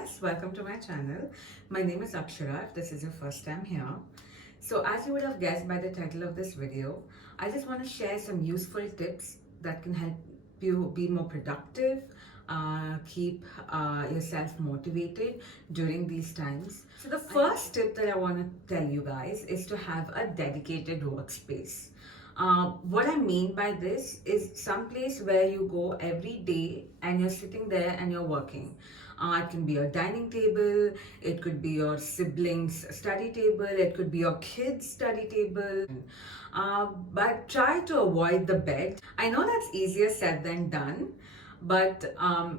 guys, welcome to my channel. My name is Akshara if this is your first time here. So as you would have guessed by the title of this video, I just want to share some useful tips that can help you be more productive, keep yourself motivated during these times. So the first tip that I want to tell you guys is to have a dedicated workspace. What I mean by this is some place where you go every day and you're sitting there and you're working. It can be your dining table, it could be your siblings' study table, it could be your kids' study table. But try to avoid the bed. I know that's easier said than done, but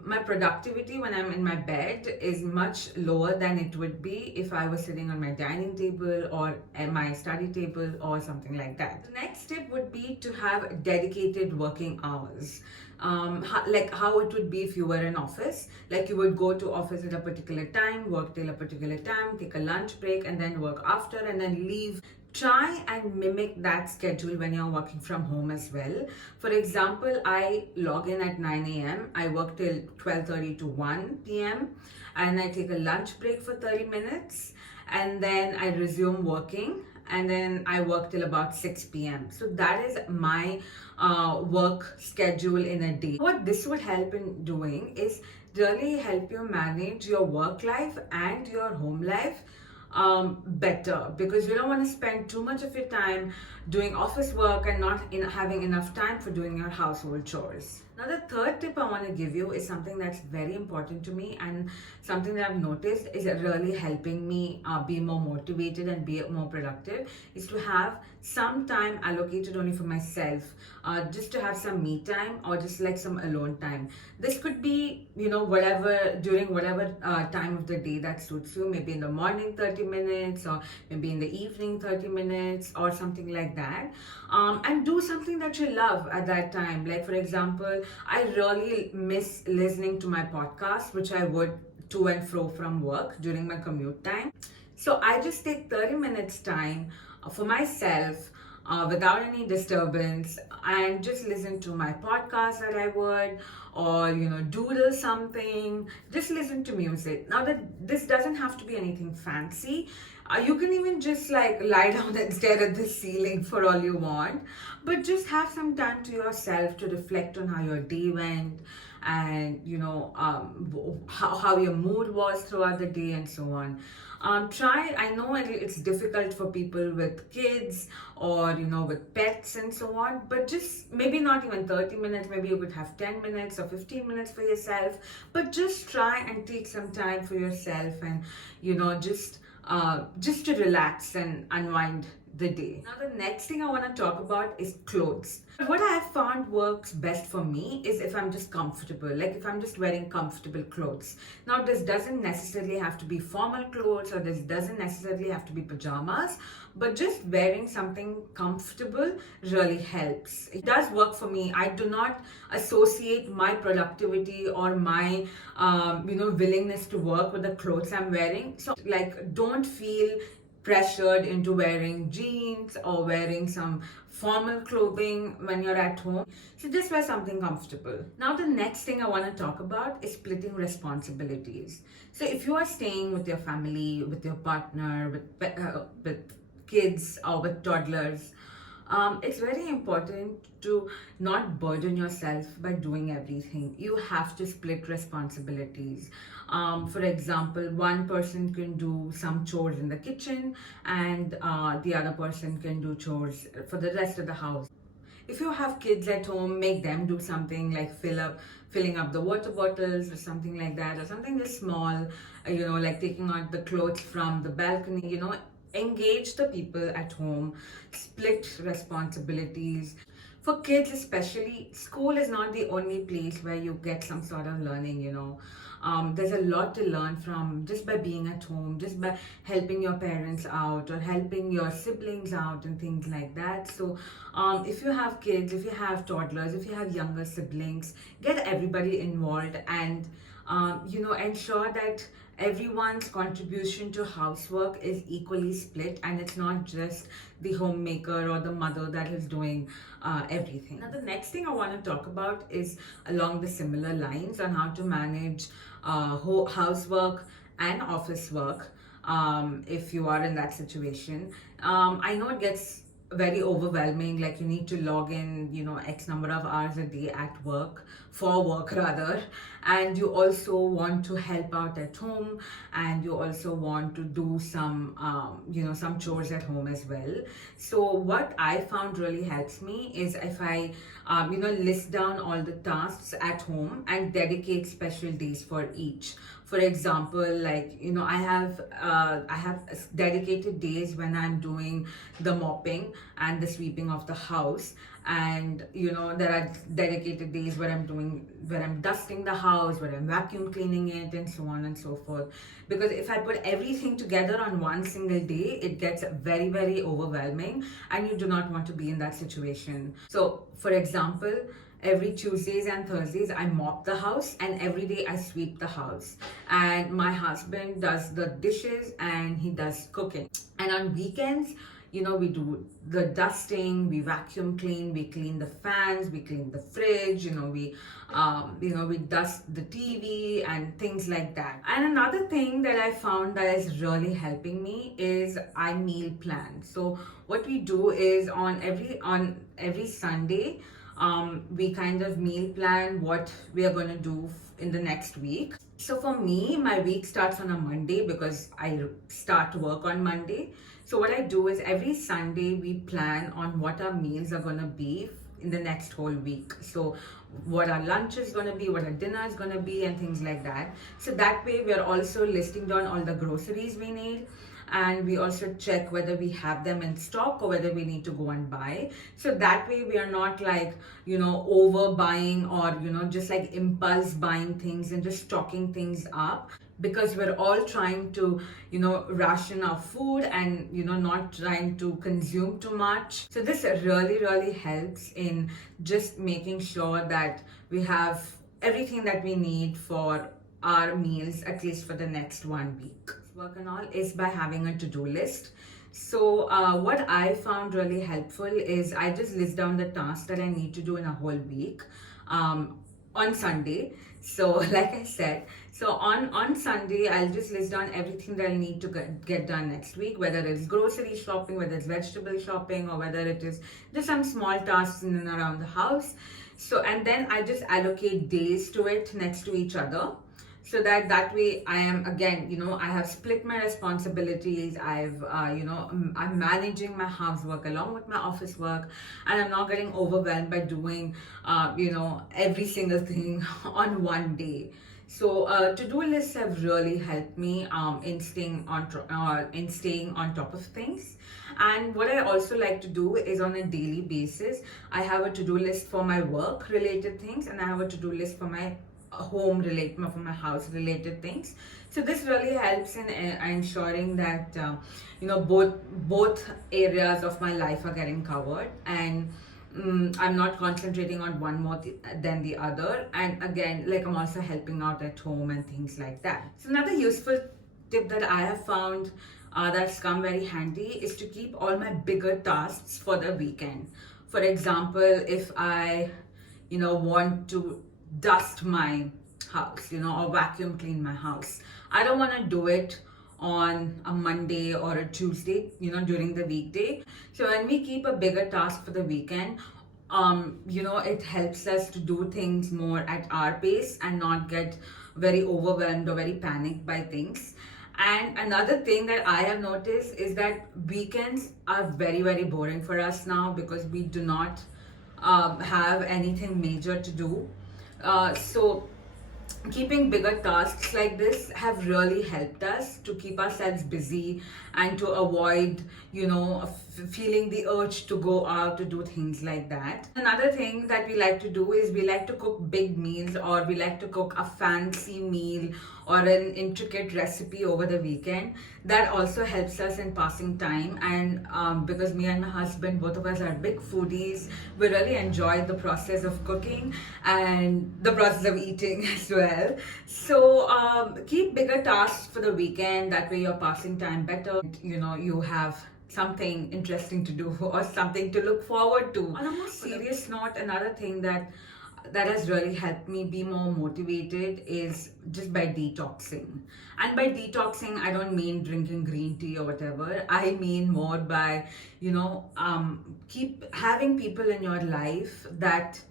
my productivity when I'm in my bed is much lower than it would be if I was sitting on my dining table or at my study table or something like that. The next tip would be to have dedicated working hours. Like how it would be if you were in office. Like you would go to office at a particular time, work till a particular time, take a lunch break, and then work after, and then leave. Try and mimic that schedule when you're working from home as well. For example, I log in at 9 a.m. I work till 12:30 to 1 p.m. and I take a lunch break for 30 minutes and then I resume working and then I work till about 6 p.m. So that is my work schedule in a day. What this would help in doing is really help you manage your work life and your home life better, because you don't want to spend too much of your time doing office work and not having enough time for doing your household chores. Now the third tip I want to give you is something that's very important to me and something that I've noticed is really helping me be more motivated and be more productive, is to have some time allocated only for myself, just to have some me time or just like some alone time. This could be, whatever, during whatever time of the day that suits you, maybe in the morning 30 minutes or maybe in the evening 30 minutes or something like that. And do something that you love at that time. Like for example, I really miss listening to my podcast, which I would to and fro from work during my commute time. So I just take 30 minutes time for myself without any disturbance and just listen to my podcast that I would, or doodle something, just listen to music. Now that this doesn't have to be anything fancy. You can even just like lie down and stare at the ceiling for all you want, but just have some time to yourself to reflect on how your day went and how your mood was throughout the day and so on. I know it's difficult for people with kids or with pets and so on, but just maybe not even 30 minutes, maybe you could have 10 minutes or 15 minutes for yourself, but just try and take some time for yourself and just to relax and unwind the day. Now the next thing I want to talk about is clothes. What I have found works best for me is if I'm just comfortable, like if I'm just wearing comfortable clothes. Now this doesn't necessarily have to be formal clothes or this doesn't necessarily have to be pajamas, but just wearing something comfortable really helps. It does work for me. I do not associate my productivity or my willingness to work with the clothes I'm wearing. So like don't feel pressured into wearing jeans or wearing some formal clothing when you're at home. So just wear something comfortable. Now the next thing I want to talk about is splitting responsibilities. So if you are staying with your family, with your partner, with kids or with toddlers, it's very important to not burden yourself by doing everything. You have to split responsibilities. For example, one person can do some chores in the kitchen and the other person can do chores for the rest of the house. If you have kids at home, make them do something like filling up the water bottles or something like that, or something just small, like taking out the clothes from the balcony, engage the people at home, split responsibilities. For kids especially, school is not the only place where you get some sort of learning, there's a lot to learn from just by being at home, just by helping your parents out or helping your siblings out and things like that. So if you have kids, if you have toddlers, if you have younger siblings, get everybody involved and ensure that everyone's contribution to housework is equally split, and it's not just the homemaker or the mother that is doing everything. Now, the next thing I want to talk about is along the similar lines on how to manage housework and office work if you are in that situation. I know it gets very overwhelming, like you need to log in x number of hours a day at work, for work rather, and you also want to help out at home, and you also want to do some some chores at home as well. So what I found really helps me is if I list down all the tasks at home and dedicate special days for each. For example, like I have dedicated days when I'm doing the mopping and the sweeping of the house, and there are dedicated days where I'm dusting the house, where I'm vacuum cleaning it, and so on and so forth. Because if I put everything together on one single day, it gets very, very overwhelming, and you do not want to be in that situation. So for example, every Tuesdays and Thursdays I mop the house, and every day I sweep the house, and my husband does the dishes and he does cooking. And on weekends, we do the dusting, we vacuum clean, we clean the fans, we clean the fridge, we dust the TV and things like that. And another thing that I found that is really helping me is I meal plan. So what we do is on every Sunday, we kind of meal plan what we are going to do in the next week. So for me, my week starts on a Monday because I start work on Monday. So what I do is every Sunday we plan on what our meals are going to be in the next whole week. So what our lunch is going to be, what our dinner is going to be, and things like that. So that way we are also listing down all the groceries we need, and we also check whether we have them in stock or whether we need to go and buy. So that way we are not like overbuying or just like impulse buying things and just stocking things up, because we're all trying to ration our food and not trying to consume too much. So this really helps in just making sure that we have everything that we need for our meals, at least for the next 1 week. Work and all is by having a to-do list. So what I found really helpful is I just list down the tasks that I need to do in a whole week on Sunday. So like I said, so on Sunday, I'll just list down everything that I need to get done next week, whether it's grocery shopping, whether it's vegetable shopping, or whether it is just some small tasks in and around the house. So, and then I just allocate days to it next to each other, so that way I am, again, I have split my responsibilities. I'm managing my housework along with my office work, and I'm not getting overwhelmed by doing every single thing on one day. So to-do lists have really helped me in staying on top of things. And what I also like to do is on a daily basis, I have a to-do list for my work related things, and I have a to-do list for my for my house related things. So this really helps in ensuring that both areas of my life are getting covered, and I'm not concentrating on one more than the other. And again, like I'm also helping out at home and things like that. So another useful tip that I have found that's come very handy is to keep all my bigger tasks for the weekend. For example, if I want to dust my house, or vacuum clean my house, I don't want to do it on a Monday or a Tuesday, during the weekday. So when we keep a bigger task for the weekend, it helps us to do things more at our pace and not get very overwhelmed or very panicked by things. And another thing that I have noticed is that weekends are very, very boring for us now, because we do not have anything major to do. So keeping bigger tasks like this have really helped us to keep ourselves busy and to avoid feeling the urge to go out to do things like that. Another thing that we like to do is we like to cook big meals, or we like to cook a fancy meal or an intricate recipe over the weekend. That also helps us in passing time, and because me and my husband, both of us are big foodies, we really enjoy the process of cooking and the process of eating as well. So keep bigger tasks for the weekend, that way you're passing time better. You have something interesting to do or something to look forward to. On a more serious note, another thing that has really helped me be more motivated is just by detoxing. And by detoxing, I don't mean drinking green tea or whatever. I mean more by, keep having people in your life that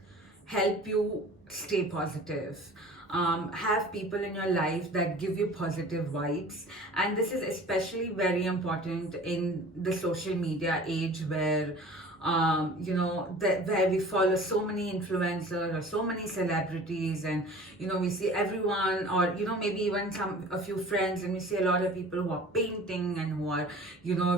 help you stay positive. Have people in your life that give you positive vibes. And this is especially very important in the social media age where where we follow so many influencers or so many celebrities, and we see everyone, or maybe even a few friends, and we see a lot of people who are painting and who are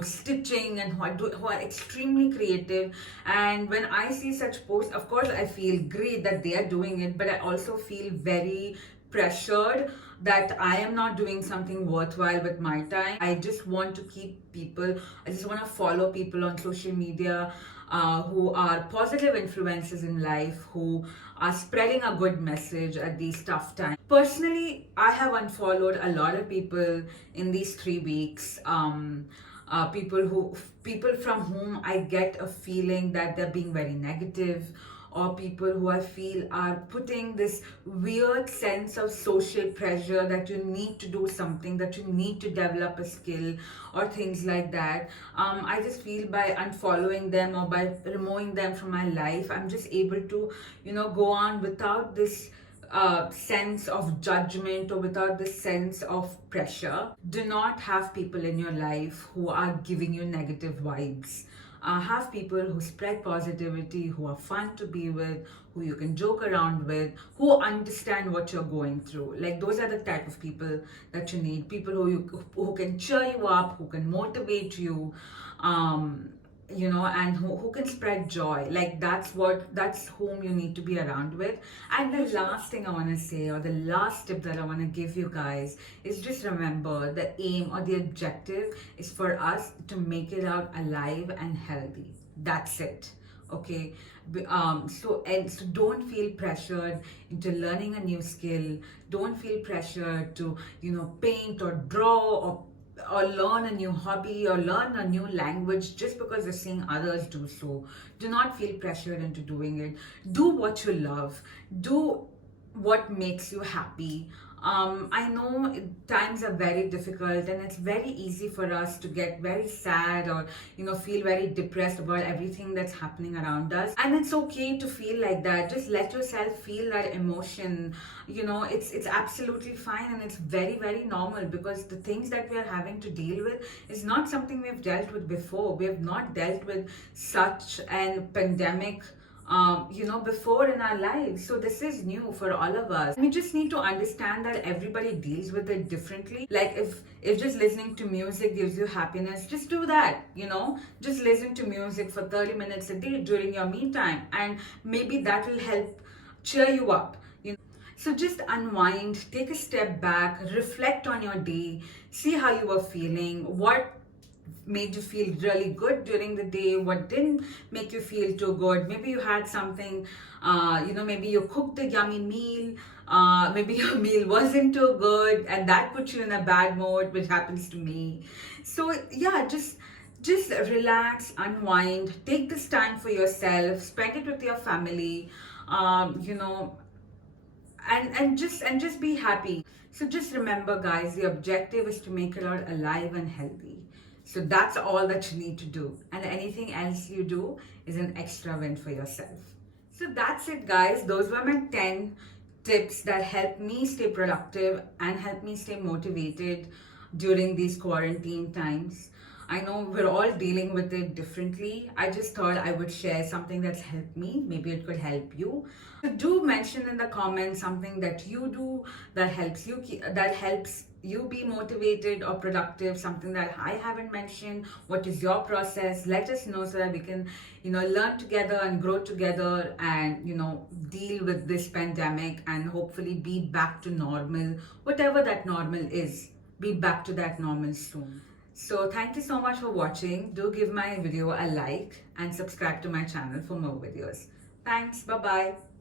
stitching and who are extremely creative. And when I see such posts, of course I feel great that they are doing it, but I also feel very pressured that I am not doing something worthwhile with my time. I just want to I just want to follow people on social media who are positive influences in life, who are spreading a good message at these tough times. Personally, I have unfollowed a lot of people in these 3 weeks. People from whom I get a feeling that they're being very negative, or people who I feel are putting this weird sense of social pressure that you need to do something, that you need to develop a skill or things like that. I just feel by unfollowing them or by removing them from my life, I'm just able to, go on without this sense of judgment or without this sense of pressure. Do not have people in your life who are giving you negative vibes. Have people who spread positivity, who are fun to be with, who you can joke around with, who understand what you're going through. Like, those are the type of people that you need. People who can cheer you up, who can motivate you, and who can spread joy. Like, that's whom you need to be around with. And the last thing I want to say, or the last tip that I want to give you guys, is just remember the aim or the objective is for us to make it out alive and healthy. That's it. Okay. So don't feel pressured into learning a new skill. Don't feel pressured to paint or draw, or learn a new hobby or learn a new language just because you're seeing others do so. Do not feel pressured into doing it. Do what you love. Do what makes you happy. I know times are very difficult, and it's very easy for us to get very sad or feel very depressed about everything that's happening around us. And it's okay to feel like that. Just let yourself feel that emotion. It's absolutely fine, and it's very, very normal, because the things that we are having to deal with is not something we've dealt with before. We have not dealt with such an pandemic before in our lives. So this is new for all of us. We just need to understand that everybody deals with it differently. Like, if just listening to music gives you happiness, just do that. Just listen to music for 30 minutes a day during your me time, and maybe that will help cheer you up. So just unwind, take a step back, reflect on your day, see how you were feeling, what made you feel really good during the day, what didn't make you feel too good. Maybe you had something, maybe you cooked a yummy meal, maybe your meal wasn't too good and that put you in a bad mood, which happens to me. So yeah, just relax, unwind, take this time for yourself, spend it with your family, and just be happy. So just remember, guys, the objective is to make it out alive and healthy. So that's all that you need to do, and anything else you do is an extra win for yourself. So that's it, guys. Those were my 10 tips that help me stay productive and help me stay motivated during these quarantine times. I know we're all dealing with it differently. I just thought I would share something that's helped me. Maybe it could help you. So do mention in the comments something that you do that helps you be motivated or productive, something that I haven't mentioned. What is your process? Let us know so that we can, learn together and grow together and, deal with this pandemic and hopefully be back to normal, whatever that normal is, be back to that normal soon. So thank you so much for watching. Do give my video a like and subscribe to my channel for more videos. Thanks. Bye-bye.